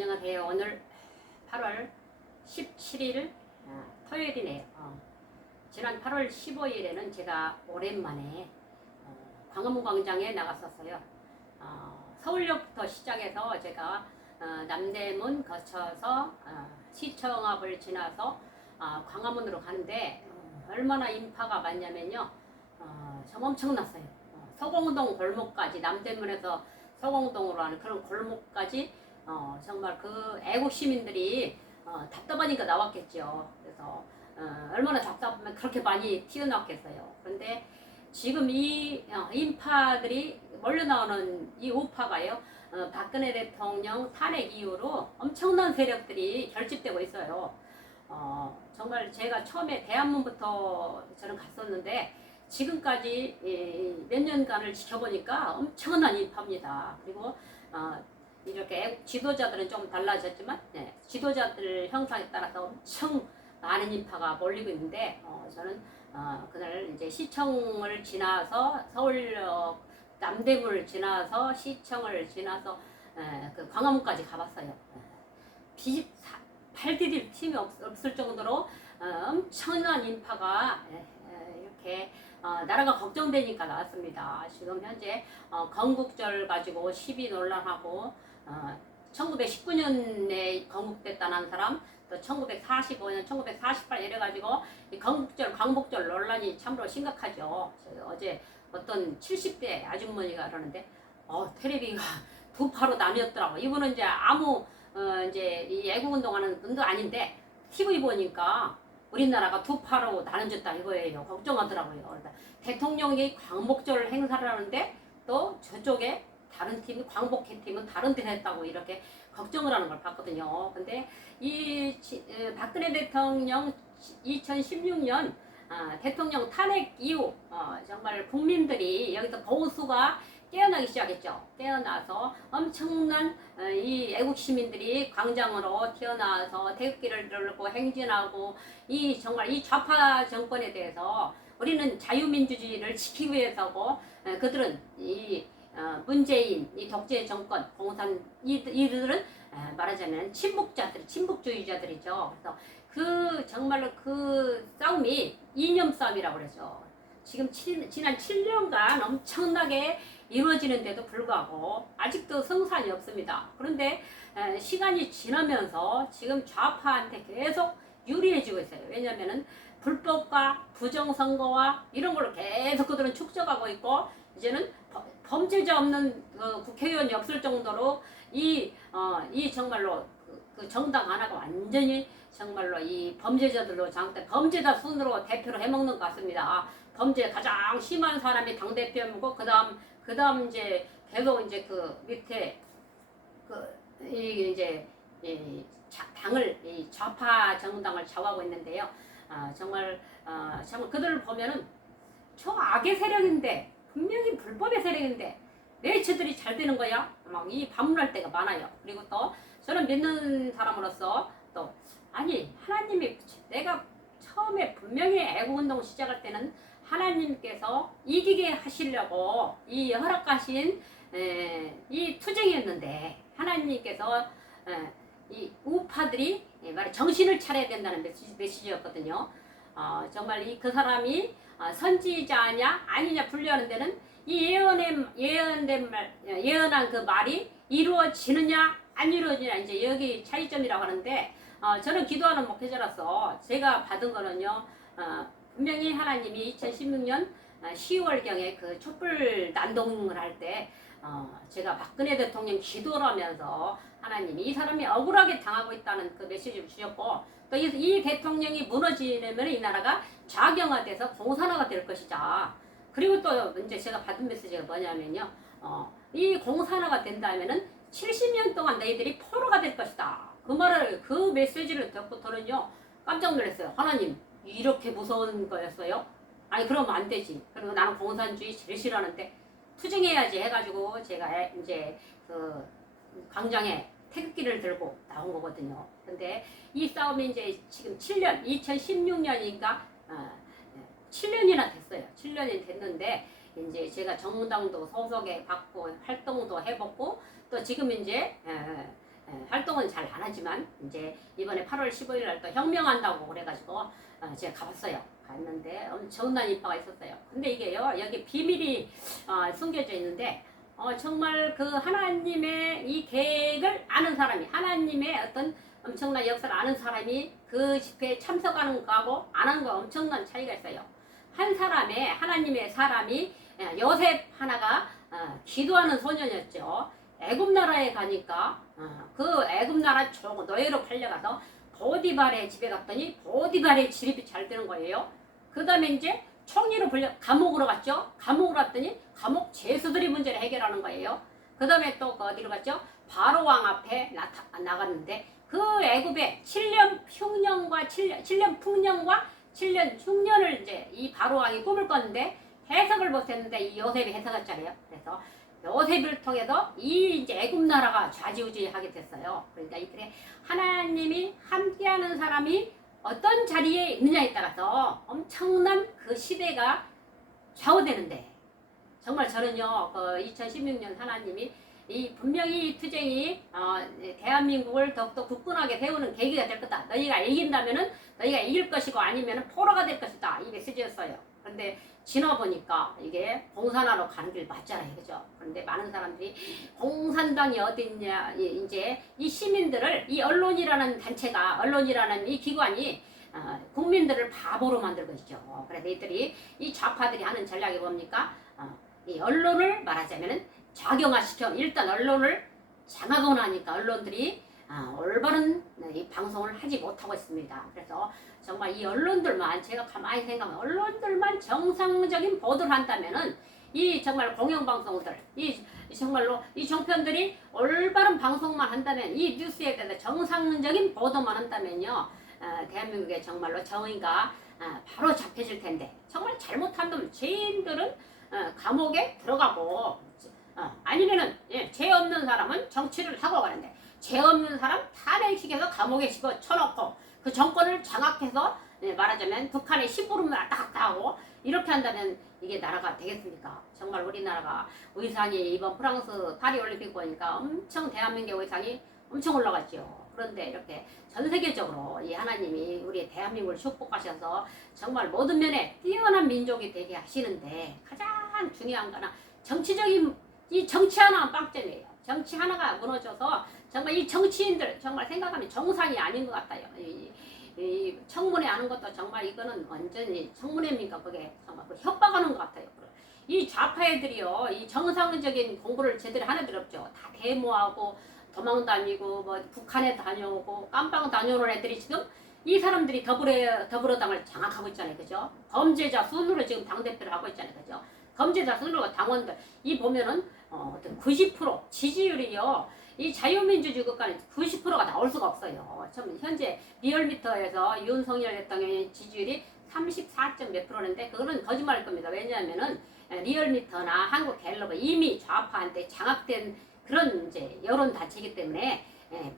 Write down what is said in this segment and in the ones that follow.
안녕하세요. 오늘 8월 17일 토요일이네요. 지난 8월 15일에는 제가 오랜만에 광화문 광장에 나갔었어요. 서울역부터 시작해서 제가 남대문 거쳐서 시청 앞을 지나서 광화문으로 가는데 얼마나 인파가 많냐면요. 정 엄청났어요. 서공동 골목까지, 남대문에서 서공동으로 하는 그런 골목까지 정말 그 애국 시민들이 답답하니까 나왔겠죠. 그래서 얼마나 답답하면 그렇게 많이 튀어나왔겠어요. 그런데 지금 이 인파들이 몰려 나오는 이 우파가요, 박근혜 대통령 탄핵 이후로 엄청난 세력들이 결집되고 있어요. 정말 제가 처음에 대한문부터 저는 갔었는데 지금까지 몇 년간을 지켜보니까 엄청난 인파입니다. 그리고 이렇게 애국 지도자들은 좀 달라졌지만 지도자들 형상에 따라서 엄청 많은 인파가 몰리고 있는데 저는 그날 이제 시청을 지나서 서울역 남대문을 지나서 시청을 지나서 그 광화문까지 가봤어요. 발 디딜 틈이 없을 정도로 엄청난 인파가 이렇게 나라가 걱정되니까 나왔습니다. 지금 현재 건국절 가지고 시비 논란하고 1919년에 건국됐다는 사람, 또 1945년, 1948 이래가지고 이 건국절, 광복절 논란이 참으로 심각하죠. 어제 어떤 70대 아주머니가 그러는데 테레비가 두 파로 나뉘었더라고. 이분은 이제 아무 이제 이 애국운동하는 분도 아닌데 TV 보니까 우리나라가 두 파로 나눠졌다 이거예요. 걱정하더라고요. 그러니까 대통령이 광복절 행사를 하는데 또 저쪽에 다른 팀이 광복회 팀은 다른 데 했다고 이렇게 걱정을 하는 걸 봤거든요. 근데 이 박근혜 대통령 2016년 대통령 탄핵 이후 정말 국민들이 여기서 보수가 깨어나기 시작했죠. 깨어나서 엄청난 이 애국 시민들이 광장으로 튀어나와서 태극기를 들고 행진하고 이 정말 이 좌파 정권에 대해서 우리는 자유민주주의를 지키기 위해서고 그들은 이 문재인 이 독재 정권 공산 이들은 말하자면 친북주의자들이죠. 그래서 그 정말로 그 싸움이 이념 싸움이라고 그러죠. 지금 지난 7년간 엄청나게 이루어지는데도 불구하고 아직도 성산이 없습니다. 그런데 시간이 지나면서 지금 좌파한테 계속 유리해지고 있어요. 왜냐하면 불법과 부정선거와 이런 걸로 계속 그들은 축적하고 있고 이제는 범죄자 없는 국회의원이 없을 정도로 이 정말로 그 정당 하나가 완전히 정말로 이 범죄자들로 범죄자 순으로 대표를 해먹는 것 같습니다. 범죄 가장 심한 사람이 당대표이고 그다음 이제 계속 이제 그 밑에 이제 당을 이 좌파 정당을 좌우하고 있는데요. 정말 그들을 보면은 저 악의 세력인데 분명히 불법의 세력인데 왜 저들이 잘 되는 거야? 막 이 반문할 때가 많아요. 그리고 또 저는 믿는 사람으로서 또 아니 하나님이 내가 처음에 분명히 애국운동 시작할 때는 하나님께서 이기게 하시려고 이 허락하신 이 투쟁이었는데 하나님께서 이 우파들이 말해 정신을 차려야 된다는 메시지였거든요. 정말 그 사람이 선지자냐 아니냐 분류하는 데는 이 예언한 그 말이 이루어지느냐 안 이루어지느냐 이제 여기 차이점이라고 하는데 저는 기도하는 목회자로서 제가 받은 거는요. 분명히 하나님이 2016년 10월경에 그 촛불 난동을 할 때 제가 박근혜 대통령 기도를 하면서 하나님이 이 사람이 억울하게 당하고 있다는 그 메시지를 주셨고 또 이 대통령이 무너지면 이 나라가 좌경화돼서 공산화가 될 것이다. 그리고 또 이제 제가 받은 메시지가 뭐냐면요. 이 공산화가 된다면은 70년 동안 너희들이 포로가 될 것이다. 그 메시지를 듣고서는요 깜짝 놀랐어요. 하나님 이렇게 무서운 거였어요? 아니 그러면 안 되지. 그리고 나는 공산주의 제일 싫어하는데 투쟁해야지 해가지고 제가 이제 그 광장에 태극기를 들고 나온 거거든요. 근데 이 싸움이 이제 지금 7년, 2016년인가 7년이나 됐어요. 7년이 됐는데 이제 제가 정당도 소속에 받고 활동도 해봤고 또 지금 이제 활동은 잘 안 하지만 이제 이번에 8월 15일 날 또 혁명한다고 그래가지고 제가 가봤어요. 갔는데 엄청난 인파가 있었어요. 근데 이게요, 여기 비밀이 숨겨져 있는데 정말 그 하나님의 이 계획을 아는 사람이, 하나님의 어떤 엄청난 역사를 아는 사람이 그 집회에 참석하는 거하고 안 하는 거 엄청난 차이가 있어요. 한 사람의, 하나님의 사람이, 요셉 하나가 기도하는 소년이었죠. 애굽 나라에 가니까 그 애굽 나라 노예로 팔려가서 보디발의 집에 갔더니 보디발의 집이 잘 되는 거예요. 그 다음에 이제 총리로 감옥으로 갔죠. 감옥으로 갔더니 감옥 죄수들이 문제를 해결하는 거예요. 그 다음에 또 어디로 갔죠? 바로왕 앞에 나갔는데 그 애굽에 7년 흉년과 7년 풍년과 7년 흉년을 이제 이 바로왕이 꿈을 꿨는데 해석을 못했는데 이 요셉이 해석했잖아요. 그래서 요셉을 통해서 이 이제 애굽 나라가 좌지우지하게 됐어요. 그러니까 이들의 하나님이 함께하는 사람이 어떤 자리에 있느냐에 따라서 엄청난 그 시대가 좌우되는데, 정말 저는요, 그 2016년 하나님이 분명히 이 투쟁이 대한민국을 더욱더 굳건하게 세우는 계기가 될 거다. 너희가 이긴다면은 너희가 이길 것이고 아니면은 포로가 될 것이다. 이 메시지였어요. 그런데 지나보니까 이게 공산화로 가는 길 맞잖아요. 그죠? 그런데 많은 사람들이 공산당이 어디 있냐, 이제 이 시민들을, 이 언론이라는 단체가, 언론이라는 이 기관이 국민들을 바보로 만들고 있죠. 그래서 이들이, 이 좌파들이 하는 전략이 뭡니까? 이 언론을 말하자면은 작용화시켜, 일단 언론을 장악하고 나니까 언론들이 올바른 이 방송을 하지 못하고 있습니다. 그래서 정말 이 언론들만, 제가 가만히 생각하면 언론들만 정상적인 보도를 한다면은 이 정말 공영방송들, 이 정말로 이 종편들이 올바른 방송만 한다면, 이 뉴스에 대해서 정상적인 보도만 한다면요, 대한민국에 정말로 정의가 바로 잡혀질 텐데, 정말 잘못한다면 죄인들은 감옥에 들어가고, 아니면은 죄 없는 사람은 정치를 하고 가는데, 죄 없는 사람 탄핵시켜서 감옥에 집어쳐놓고 그 정권을 장악해서 말하자면 북한의 심부름을 왔다 갔다 하고 이렇게 한다면 이게 나라가 되겠습니까? 정말 우리나라가 의상이 이번 프랑스 파리올림픽 보니까 엄청 대한민국의 의상이 엄청 올라갔죠. 그런데 이렇게 전 세계적으로 이 하나님이 우리 대한민국을 축복하셔서 정말 모든 면에 뛰어난 민족이 되게 하시는데, 가장 중요한 거는 정치적인, 이 정치 하나가 빵점이에요. 정치 하나가 무너져서 정말 이 정치인들 정말 생각하면 정상이 아닌 것 같아요. 이 청문회 하는 것도 정말 이거는 완전히 청문회입니까? 그게 정말 협박하는 것 같아요. 이 좌파 애들이요, 이 정상적인 공부를 제대로 하는 애들 없죠. 다 데모하고 도망 다니고 뭐 북한에 다녀오고 깜빵 다녀오는 애들이 지금 이 사람들이 더불어당을 장악하고 있잖아요. 그죠? 범죄자 순으로 지금 당대표를 하고 있잖아요. 그죠? 범죄자 순으로 당원들, 이 보면은 어떤 90% 지지율이요, 이 자유민주주의 국가는 90%가 나올 수가 없어요. 현재 리얼미터에서 윤석열 대통령의 지지율이 34점 몇 프로인데 그거는 거짓말일 겁니다. 왜냐하면은 리얼미터나 한국갤럽은 이미 좌파한테 장악된 그런 이제 여론 단체이기 때문에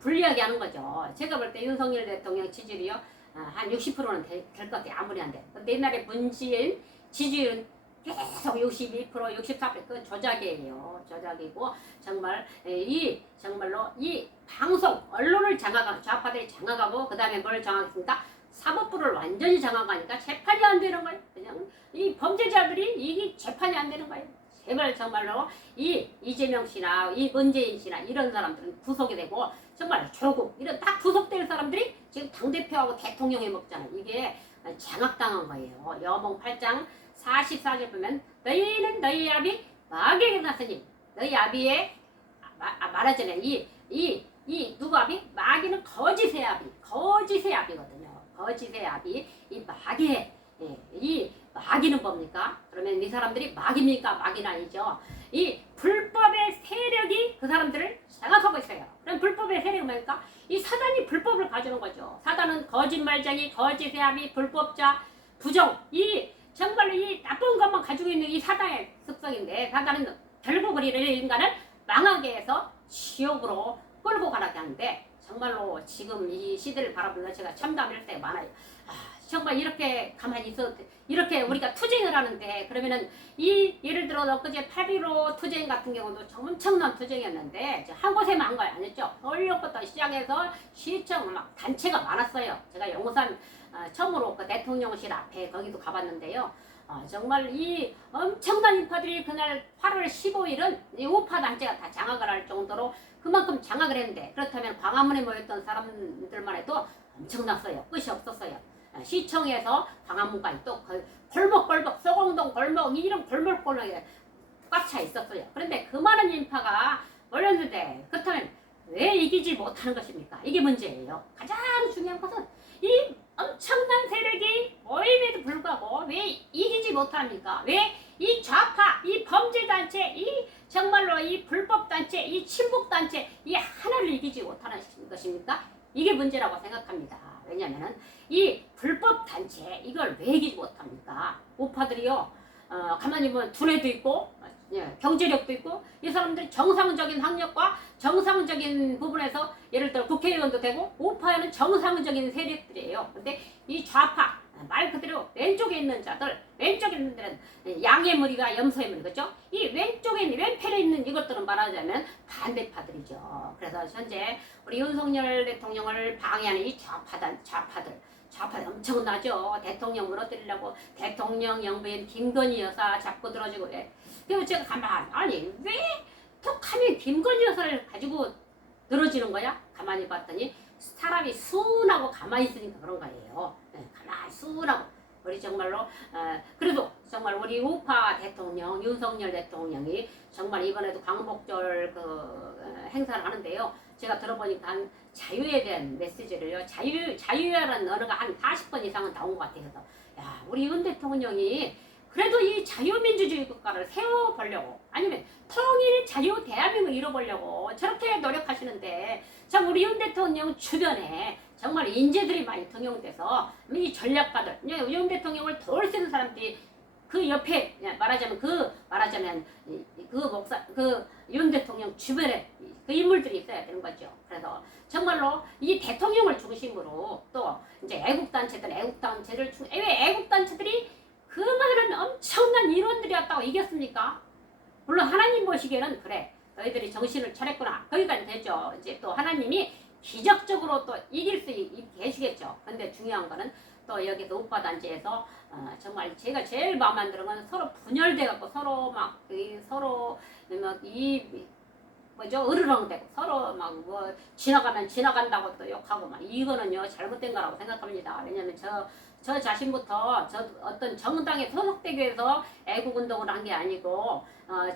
불리하게 하는 거죠. 제가 볼 때 윤석열 대통령 지지율이요, 한 60%는 될 것 같아요. 아무리 안 돼. 근데 옛날에 문재인 지지율은 계속 62%, 64%, 그건 조작이에요. 조작이고, 정말, 정말로 이 방송, 언론을 장악하고, 좌파들이 장악하고, 그 다음에 뭘 장악했습니까? 사법부를 완전히 장악하니까 재판이 안 되는 거예요. 그냥 이 범죄자들이 이게 재판이 안 되는 거예요. 제발 정말로 이재명 씨나 이 문재인 씨나 이런 사람들은 구속이 되고, 정말 조국, 이런 딱 구속될 사람들이 지금 당대표하고 대통령에 먹잖아요. 이게 장악당한 거예요. 여몽 8장 44절 보면, 너희는 너희 아비 마귀에게 났으니 너희 아비의 말하자면 누구 아비? 마귀는 거짓의 아비거든요. 거짓의 아비, 이 마귀의, 이 마귀는 뭡니까? 그러면 이 사람들이 마귀입니까? 마귀는 아니죠. 이 불법의 세력이 그 사람들을 장악하고 있어요. 그럼 불법의 세력은 뭡니까? 이 사단이 불법을 가져오는 거죠. 사단은 거짓말쟁이, 거짓의 아비, 불법자, 부정, 정말로 이 나쁜 것만 가지고 있는 이 사단의 습성인데, 사단은 결국 우리를 인간을 망하게 해서 지옥으로 끌고 가라게 하는데, 정말로 지금 이 시대를 바라보면서 제가 참담할 때가 많아요. 정말 이렇게 가만히 있어도 이렇게 우리가 투쟁을 하는데 그러면은 이 예를 들어 엊그제 8.15 투쟁 같은 경우도 엄청난 투쟁이었는데 한 곳에만 한 거 아니었죠. 서울역부터 시작해서 시청 막 단체가 많았어요. 제가 용산 처음으로 그 대통령실 앞에 거기도 가봤는데요. 정말 이 엄청난 인파들이 그날 8월 15일은 이 우파 단체가 다 장악을 할 정도로 그만큼 장악을 했는데 그렇다면 광화문에 모였던 사람들만 해도 엄청났어요. 끝이 없었어요. 시청에서 광화문까지 또 골목골목 소공동 골목 이런 골목골목에 꽉 차 있었어요. 그런데 그 많은 인파가 몰렸는데 그렇다면 왜 이기지 못하는 것입니까? 이게 문제예요. 가장 중요한 것은 이 엄청난 세력이 모임에도 불구하고 왜 이기지 못합니까? 왜 이 좌파, 이 범죄단체, 이 정말로 이 불법단체, 이 친북단체 이 하나를 이기지 못하는 것입니까? 이게 문제라고 생각합니다. 왜냐면은 이 불법단체 이걸 왜 이기지 못합니까? 우파들이요 가만히 보면 두뇌도 있고 경제력도 있고 이 사람들이 정상적인 학력과 정상적인 부분에서 예를 들어 국회의원도 되고 우파에는 정상적인 세력들이에요. 근데 이 좌파 말 그대로 왼쪽에 있는 자들 왼쪽에 있는 데는 양의 무리가 염소의 무리 그죠? 이 왼쪽에 있는 왼편에 있는 이것들은 말하자면 반대파들이죠. 그래서 현재 우리 윤석열 대통령을 방해하는 이 좌파들 엄청나죠. 대통령 무너뜨리려고 대통령 영부인 김건희 여사 잡고 들어주고 그리고 제가 아니 왜 톡하면 김건희 여사를 가지고 늘어지는 거야? 가만히 봤더니 사람이 순하고 가만히 있으니까 그런 거예요. 가만히 순하고 우리 정말로 그래도 정말 우리 우파 대통령 윤석열 대통령이 정말 이번에도 광복절 그 행사를 하는데요. 제가 들어보니까 한 자유에 대한 메시지를요. 자유라는 언어가 한 40번 이상은 나온 것 같아요. 그래서 야 우리 윤 대통령이 그래도 이 자유민주주의 국가를 세워보려고 아니면 통일 자유 대한민국을 이뤄보려고 저렇게 노력하시는데 참 우리 윤 대통령 주변에 정말 인재들이 많이 등용돼서 이 전략가들 윤 대통령을 도울 수 있는 사람들이 그 옆에 말하자면 그 목사 그 윤 대통령 주변에 그 인물들이 있어야 되는 거죠. 그래서 정말로 이 대통령을 중심으로 또 이제 애국단체들 왜 애국단체들이 그 많은 엄청난 인원들이 왔다고 이겼습니까? 물론 하나님 보시기에는 그래 너희들이 정신을 차렸구나 거기까지 되죠. 이제 또 하나님이 기적적으로 또 이길 수 계시겠죠. 근데 중요한 거는 또 여기서 우파 단체에서 정말 제가 제일 마음에 안 드는 건 서로 분열돼 갖고 서로 으르렁대고 서로 막 뭐 지나가면 지나간다고 또 욕하고 막 이거는요 잘못된 거라고 생각합니다. 왜냐면 저 자신부터 어떤 정당에 소속되기 위해서 애국운동을 한 게 아니고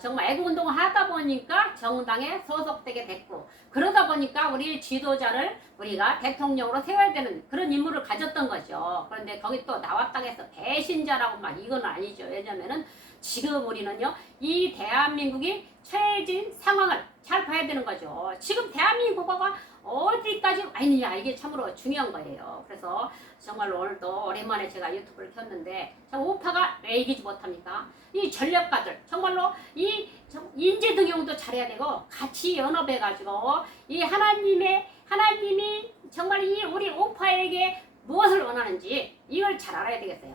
정말 애국운동을 하다 보니까 정당에 소속되게 됐고 그러다 보니까 우리 지도자를 우리가 대통령으로 세워야 되는 그런 임무를 가졌던 거죠. 그런데 거기 또 나왔다고 해서 배신자라고 막 이건 아니죠. 왜냐면은 지금 우리는요 이 대한민국이 처해진 상황을 잘 봐야 되는 거죠. 지금 대한민국가 어디까지 와 있느냐 이게 참으로 중요한 거예요. 그래서 정말 오늘도 오랜만에 제가 유튜브를 켰는데 참 우파가 왜 이기지 못합니까? 이 전략가들 정말로 이 인재 등용도 잘해야 되고 같이 연합해 가지고 이 하나님이 정말 이 우리 우파에게 무엇을 원하는지 이걸 잘 알아야 되겠어요.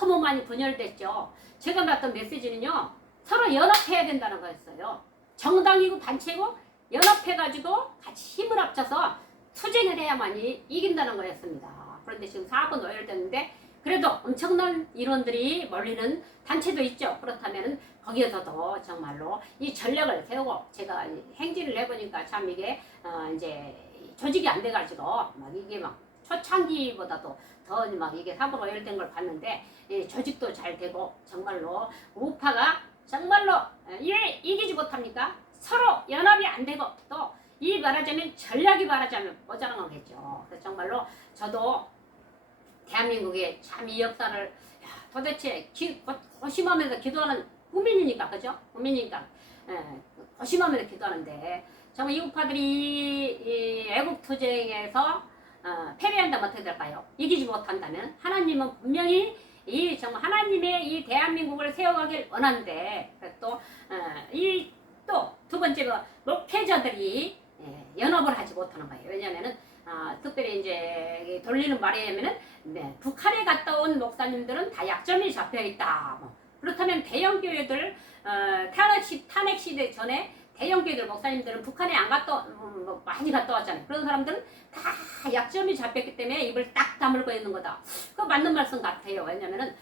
너무 많이 분열됐죠. 제가 봤던 메시지는요 서로 연합해야 된다는 거였어요. 정당이고 단체고 연합해가지고 같이 힘을 합쳐서 투쟁을 해야만이 이긴다는 거였습니다. 그런데 지금 사건 오열됐는데 그래도 엄청난 인원들이 몰리는 단체도 있죠. 그렇다면 거기에서도 정말로 이 전략을 세우고 제가 행진을 해보니까 참 이게 이제 조직이 안 돼가지고 막 이게 막 초창기보다도 더 막 이게 사건 오열된 걸 봤는데 조직도 잘 되고 정말로 우파가 정말로 왜 이기지 못합니까? 서로 연합이 안 되고 또 이 말하자면 전략이 말하자면 모자란 거겠죠. 그래서 정말로 저도 대한민국의 참 이 역사를 도대체 고심하면서 기도하는 국민이니까 그죠? 국민이니까 고심하면서 기도하는데 정말 이 우파들이 이 애국투쟁에서 패배한다면 어떻게 될까요? 이기지 못한다면 하나님은 분명히 이 정말 하나님의 이 대한민국을 세워가길 원하는데 또 두 번째 목회자들이 연합을 하지 못하는 거예요. 왜냐하면은 특별히 이제 돌리는 말이냐면은 네, 북한에 갔다 온 목사님들은 다 약점이 잡혀 있다. 뭐. 그렇다면 대형 교회들 탄핵 시대 전에 대형 교회들 목사님들은 북한에 안 갔다 뭐 많이 갔다 왔잖아요. 그런 사람들은 다 약점이 잡혔기 때문에 입을 딱 다물고 있는 거다. 그 맞는 말씀 같아요. 왜냐면은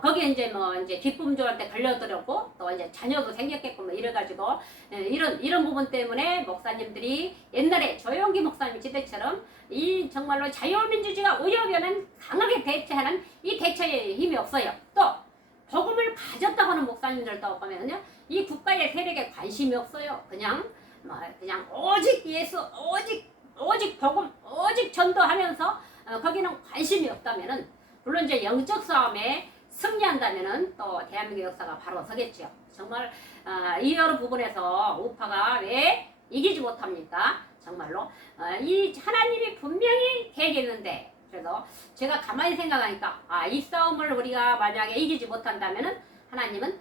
거기에 이제 뭐 이제 기쁨 좋을 때 걸려들었고 또 이제 자녀도 생겼겠고 뭐 이래가지고 이런 부분 때문에 목사님들이 옛날에 조용기 목사님 시대처럼 이 정말로 자유민주주의가 오염되면 강하게 대처하는 이 대처에 힘이 없어요. 또 복음을 가졌다고 하는 목사님들도 보면요, 이 국가의 세력에 관심이 없어요. 그냥 오직 예수, 오직 복음, 오직 전도하면서 거기는 관심이 없다면은 물론 이제 영적 싸움에 승리한다면은 또 대한민국 역사가 바로 서겠죠. 정말 이 여러 부분에서 우파가 왜 이기지 못합니까? 정말로 이 하나님이 분명히 계획했는데. 그래서 제가 가만히 생각하니까 이 싸움을 우리가 만약에 이기지 못한다면은 하나님은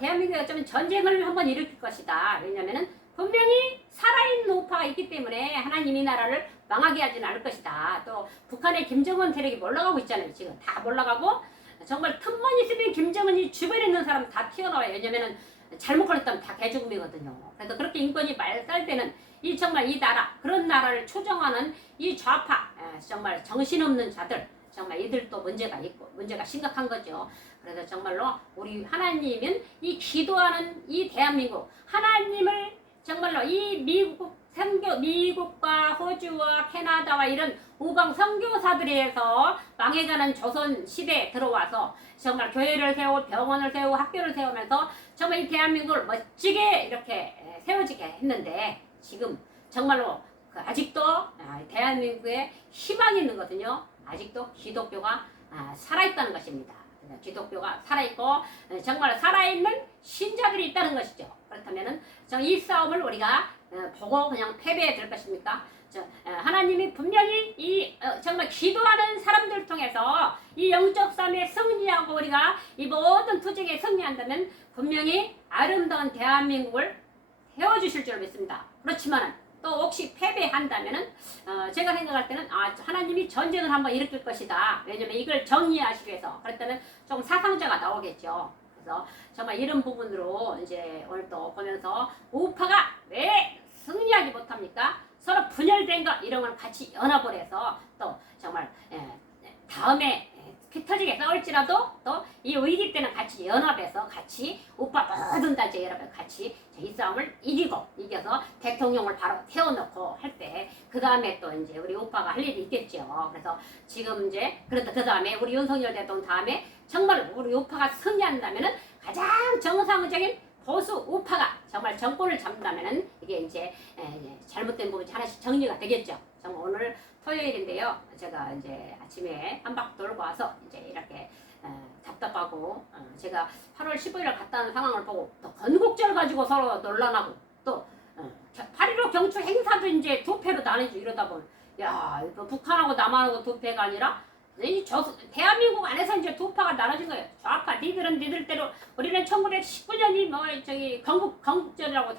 대한민국에 어쩌면 전쟁을 한번 일으킬 것이다. 왜냐면은 분명히 살아있는 우파가 있기 때문에 하나님이 나라를 망하게 하지는 않을 것이다. 또 북한의 김정은 세력이 몰락하고 있잖아요. 지금 다 몰락하고 정말 틈만 있으면 김정은이 주변에 있는 사람 다 튀어나와요. 왜냐면은 잘못 걸렸다면 다 개죽음이거든요. 그래서 그렇게 인권이 말살되는 정말 이 나라, 그런 나라를 추종하는 이 좌파, 정말 정신없는 자들, 정말 이들도 문제가 있고, 문제가 심각한 거죠. 그래서 정말로 우리 하나님은 이 기도하는 이 대한민국, 하나님을 정말로 이 미국과 호주와 캐나다와 이런 우방 선교사들에서 망해가는 조선 시대에 들어와서 정말 교회를 세우고 병원을 세우고 학교를 세우면서 정말 이 대한민국을 멋지게 이렇게 세워지게 했는데 지금 정말로 아직도 대한민국에 희망이 있는 거거든요. 아직도 기독교가 살아있다는 것입니다. 기독교가 살아있고 정말 살아있는 신자들이 있다는 것이죠. 그렇다면 이 싸움을 우리가 보고 그냥 패배해 될 것입니까? 하나님이 분명히 정말 기도하는 사람들 통해서 이 영적 싸움에 승리하고 우리가 이 모든 투쟁에 승리한다면 분명히 아름다운 대한민국을 세워주실 줄 믿습니다. 그렇지만 또 혹시 패배한다면은 제가 생각할 때는 하나님이 전쟁을 한번 일으킬 것이다. 왜냐면 이걸 정리하시기 위해서. 그렇다면 좀 사상자가 나오겠죠. 그래서 정말 이런 부분으로 이제 오늘 또 보면서 우파가 왜 승리하지 못합니까? 서로 분열된 거 이런 걸 같이 연합을 해서 또 정말 다음에 피 터지게 싸울지라도 또 이 위기 때는 같이 연합해서 같이 우파 모든 단체 연합해서 같이 이 싸움을 이겨서 대통령을 바로 세워놓고 할 때 그 다음에 또 이제 우리 우파가 할 일이 있겠죠. 그래서 지금 이제 그런다 그 다음에 우리 윤석열 대통령 다음에 정말 우리 우파가 승리한다면은 가장 정상적인 보수 우파가 정말 정권을 잡는다면은 이게 이제 잘못된 부분이 하나씩 정리가 되겠죠. 정말 오늘 토요일인데요. 제가 이제 아침에 한 바퀴 돌고 와서 이제 이렇게 답답하고 제가 8월 15일에 갔다 온 상황을 보고 또 건국절 가지고 서로 논란하고 또 8.15 경축 행사도 이제 두 패로 나뉘지 이러다 보면 야 이거 북한하고 남한하고 두 패가 아니라 대한민국 안에서 이제 두 파가 나눠진 거예요. 좌파 니들은 니들대로 우리는 1919년이 뭐 저기 건국절이라고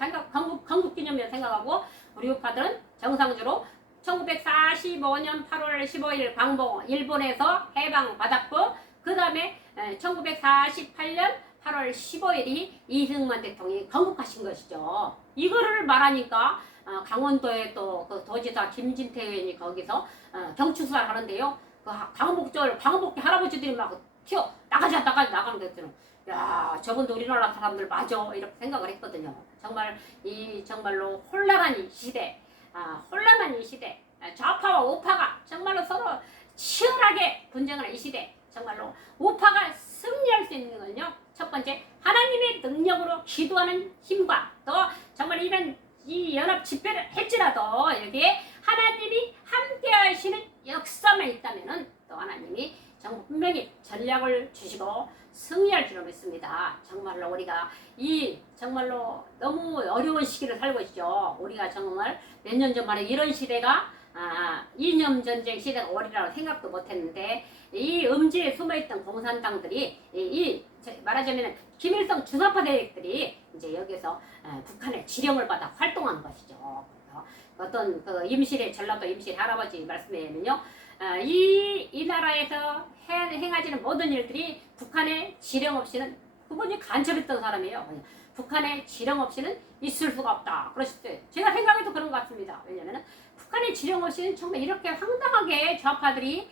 건국기념일 생각하고 우리 우파들은 정상적으로 1945년 8월 15일 광복 일본에서 해방받았고 그 다음에 1948년 8월 15일이 이승만 대통령이 건국하신 것이죠. 이거를 말하니까 강원도에 또 그 도지사 김진태 의원이 거기서 경축사를 하는데요. 그 광복절 할아버지들이 막 튀어 나가는 데들은 야 저분도 우리나라 사람들 맞아 이렇게 생각을 했거든요. 정말 정말로 혼란한 이 시대 좌파와 우파가 정말로 서로 치열하게 분쟁하는 이 시대 정말로 우파가 승리할 수 있는 건요. 첫 번째 하나님의 능력으로 기도하는 힘과 또 정말 이 연합 집회를 할지라도 여기에 하나님이 함께 하시는 역사만 있다면은 또 하나님이 정말 분명히 전략을 주시고 승리할 줄로 믿습니다. 정말로 우리가 정말로 너무 어려운 시기를 살고 있죠. 우리가 정말 몇 년 전만에 이런 시대가 이념 전쟁 시대가 오리라고 생각도 못했는데 이 음지에 숨어있던 공산당들이 말하자면 김일성 주사파 대학들이 이제 여기서 북한의 지령을 받아 활동하는 것이죠. 어떤 그 임실의 전라도 임실 할아버지 말씀에 의하면요. 이 나라에서 행하지는 모든 일들이 북한의 지령 없이는 그분이 간첩했던 사람이에요. 북한의 지령 없이는 있을 수가 없다. 그러셨어요. 제가 생각해도 그런 것 같습니다. 왜냐면은 북한의 지령 없이는 정말 이렇게 황당하게 좌파들이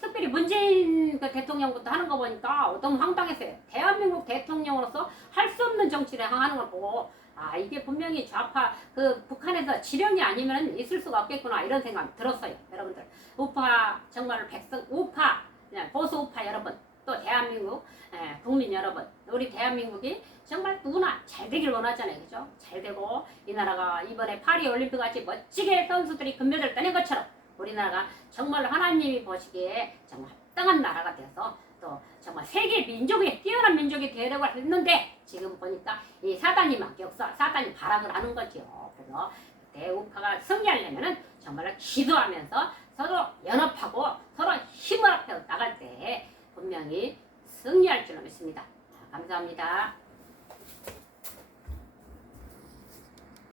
특별히 문재인 그 대통령부터 하는 거 보니까 너무 황당했어요. 대한민국 대통령으로서 할 수 없는 정치를 하는 걸 보고 이게 분명히 좌파 그 북한에서 지령이 아니면 있을 수가 없겠구나 이런 생각이 들었어요. 여러분들 우파 정말 백성 우파 보수 우파 여러분 또 대한민국 국민 여러분 우리 대한민국이 정말 누구나 잘 되길 원하잖아요. 그죠? 잘 되고 이 나라가 이번에 파리 올림픽 같이 멋지게 선수들이 금메달 따낸 것처럼 우리나라가 정말 하나님이 보시기에 정말 합당한 나라가 되어서 또 정말 세계 민족의 뛰어난 민족이 되려고 했는데 지금 보니까 이 사단이 막 사단이 발악을 하는 거죠. 그래서 대우파가 승리하려면은 정말 기도하면서 서로 연합하고 서로 힘을 합해 나갈 때 분명히 승리할 줄로 믿습니다. 감사합니다.